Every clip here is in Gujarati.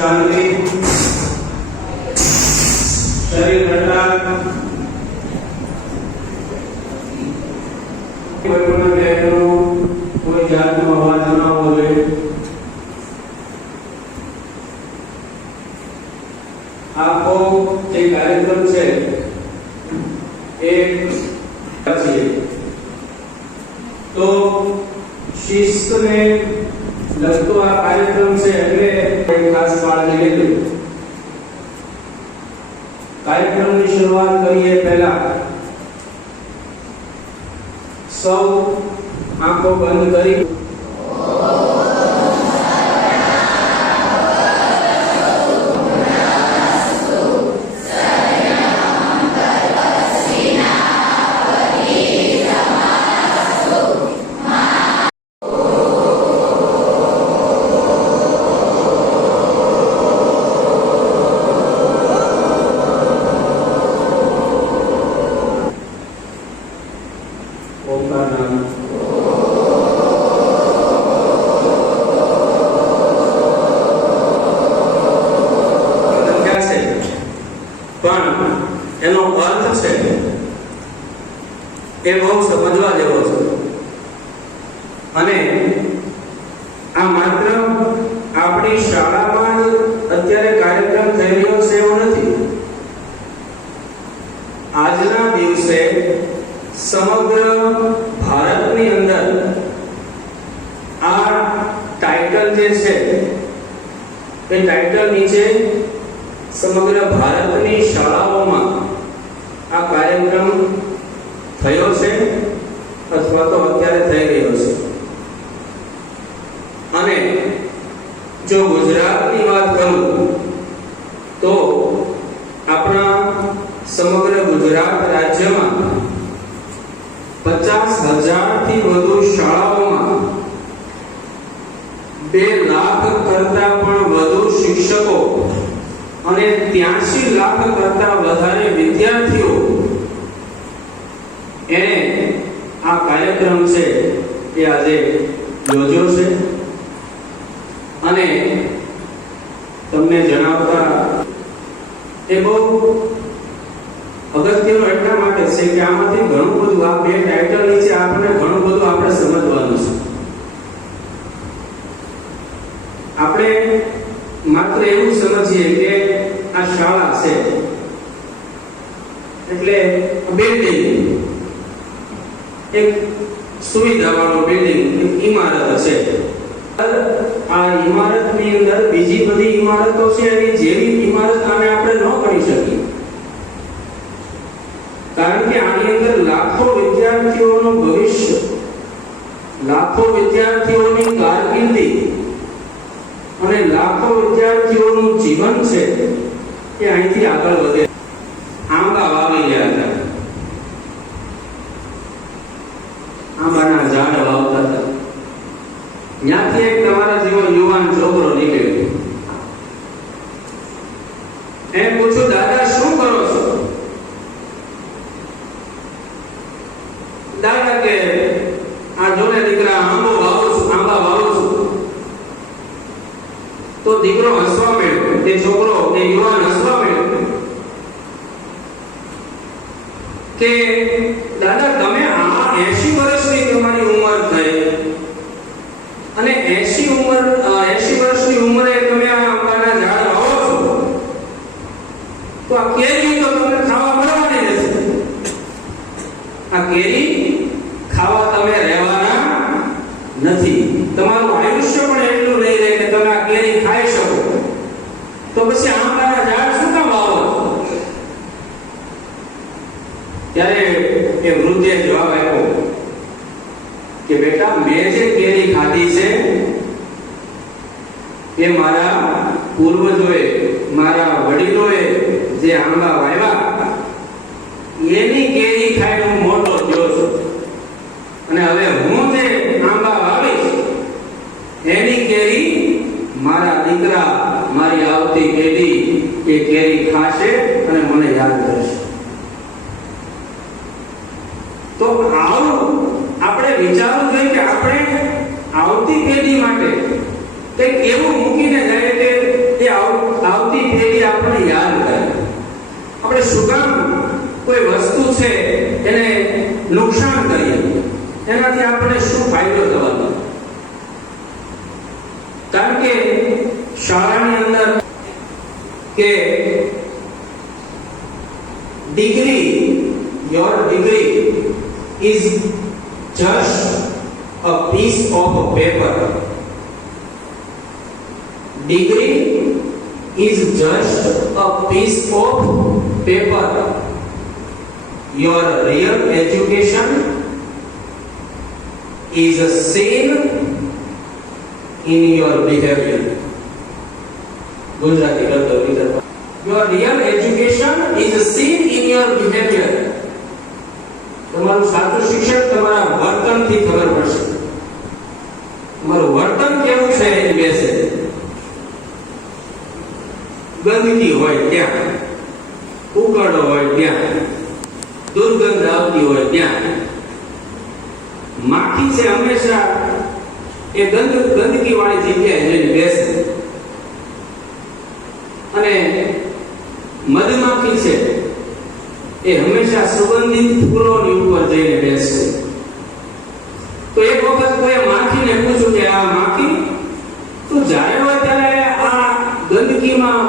शांति शरीर ठंडा कोई जात नो अवाज ना होवे आपको જે કાર્યક્રમ છે એ પછી તો શિસ્તને લગતો આ કાર્યક્રમ છે એટલે એક ખાસ કાળજી લેજો કાર્યક્રમની શરૂઆત કરીએ પહેલા સૌ આંખો બંધ કરી એનો અર્થ છે એ બહુ સમજવા જેવો છે અને આ માત્ર આપણી શાળામાં જ અત્યારે કાર્યક્રમ થઈ રહ્યો છે એવો નથી. આજના દિવસે સમગ્ર ભારતની અંદર આ ટાઇટલ જે છે એ ટાઇટલ નીચે સમગ્ર ભારતની શાળાઓમાં આ કાર્યક્રમ થયો છે અથવા તો અત્યારે થઈ રહ્યો છે. અને જો ગુજરાતની વાત કરું તો આપણા સમગ્ર ગુજરાત રાજ્યમાં 50,000 થી વધુ શાળાઓમાં 2 લાખ કરતા પણ વધુ શિક્ષકો અને 83 લાખ કરતા વધારે વિદ્યાર્થીઓ એને આ કાર્યક્રમ છે એ આજે યોજ્યો છે. અને તમને જણાવતા એ બહુ અગત્યનું એટલા માટે છે કે આમાંથી ઘણું બધું આ બે ટાઇટલ નીચે આપણે ઘણું બધું આપણે સમજવાનું છે. આપણે માત્ર એવું સમજીએ કે આ શાળા છે એટલે બિલ્ડિંગ, એક સુવિધાવાળું બિલ્ડિંગ, એક ઇમારત છે. આ ઇમારતની અંદર બીજી બધી ઇમારતો છે એની જેવી ઇમારત આને આપણે ન કરી શકીએ, કારણ કે આની અંદર લાખો વિદ્યાર્થીઓનું ભવિષ્ય, લાખો વિદ્યાર્થીઓની કારકિર્દી અને લાખો વિદ્યાર્થીઓનું જીવન છે એ અહીંથી આગળ વધે. આંબા વાવી રહ્યા હતા, આંબાના ઝાડ વાવતા હતા. ત્યાંથી એક તમારા જેવો યુવાન છોકરો નીકળ્યો. એમ પૂછ્યું, દાદા શું કરો છો? દાદા કે આ જોને દીકરા આંબા વાવું છું. તો દીકરો હસવા માંડ્યો, તે છોકરો, તે યુવાન હસવા માંડ્યો કે દાદા તમે આ 80 વર્ષની તમારી ઉંમર થઈ અને 80 વર્ષની ઉંમરે તમે આ આંબાના ઝાડ વાવો છો, તો આ કેરી તો તમને ખાવા મળવાની નથી. આ કેરી ખાવા તમે રહેવાના નથી. તમારું આયુષ્ય પણ એટલું નહીં રહે કે તમે આ કેરી ખાઈ શકો. તો પછી આંબાના ઝાડ શું કામ વાવો? ત્યારે એ વૃદ્ધે જવાબ આપ્યો કે બેટા, મેં જે કેરી ખાધી છે એ મારા પૂર્વજોએ, મારા વડીલોએ જે આંબા વાવ્યા એની કેરી ખાઈને હું મોટો થયો છું. અને હવે હું જે આંબા વાવીશ એની કેરી મારા દીકરા, મારી આવતી પેઢી એ કેરી ખાશે અને મને યાદ કરશે. તો આવું આપણે વિચારવું જોઈએ કે આપણે આવતી પેઢી માટે કંઈક એવું મૂકીને જાય કે એ આવતી કોઈ વસ્તુ છે એને નુકસાન કરીએ, એનાથી આપણને શું ફાયદો થવાનો? કારણ કે શાળાની અંદર કે your degree is just a piece of paper. Degree is just a piece of paper. Your real education is seen in your behavior. Gujarati કરતો વિતર. Your real education is seen in your behavior. તમારું સાચું શિક્ષણ તમારા વર્તનથી ખબર પડશે. તમારું વર્તન કેવું છે એ બેસે. ગંદકી હોય ત્યાં, ઉકળો હોય ત્યાં, દુર્ગંધ આવતી હોય ત્યાં, માખી છે હંમેશા એ ગંદકી વાળી જગ્યાએ જઈને બેસે. અને મધમાખી છે એ હંમેશા સુગંધિત ફૂલોની ઉપર જઈને બેસે. તો એક વખત કોઈ માખીને પૂછ્યું કે આ માખી તું જ્યારે હોય ત્યારે આ ગંદકીમાં,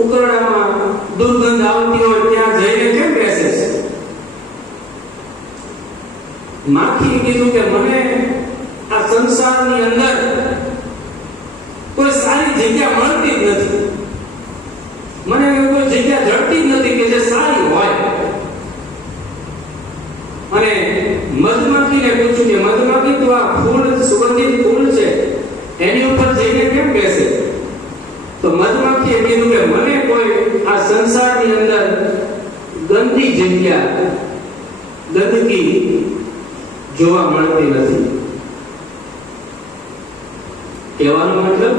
ઉકરડામાં, દુર્ગંધ આવતી હોય ત્યાં જઈને કેમ બેસે છે? માખીએ કીધું કે મને આ સંસારની અંદર કોઈ સારી જગ્યા મળતી જ નથી. મને કોઈ જગ્યા જડતી જ નથી કે જે સારી હોય. અને મધમાખીને પૂછ્યું કે મધમાખી તો આ ફૂલ, સુગંધિત ફૂલ છે, એની ઉપર જઈને કેમ બેસે? તો મધમાખીએ કીધું કે મને કોઈ આ સંસારની અંદર ગંદી જગ્યા, ગંદકી જોવા મળતી નથી. કહેવાનો મતલબ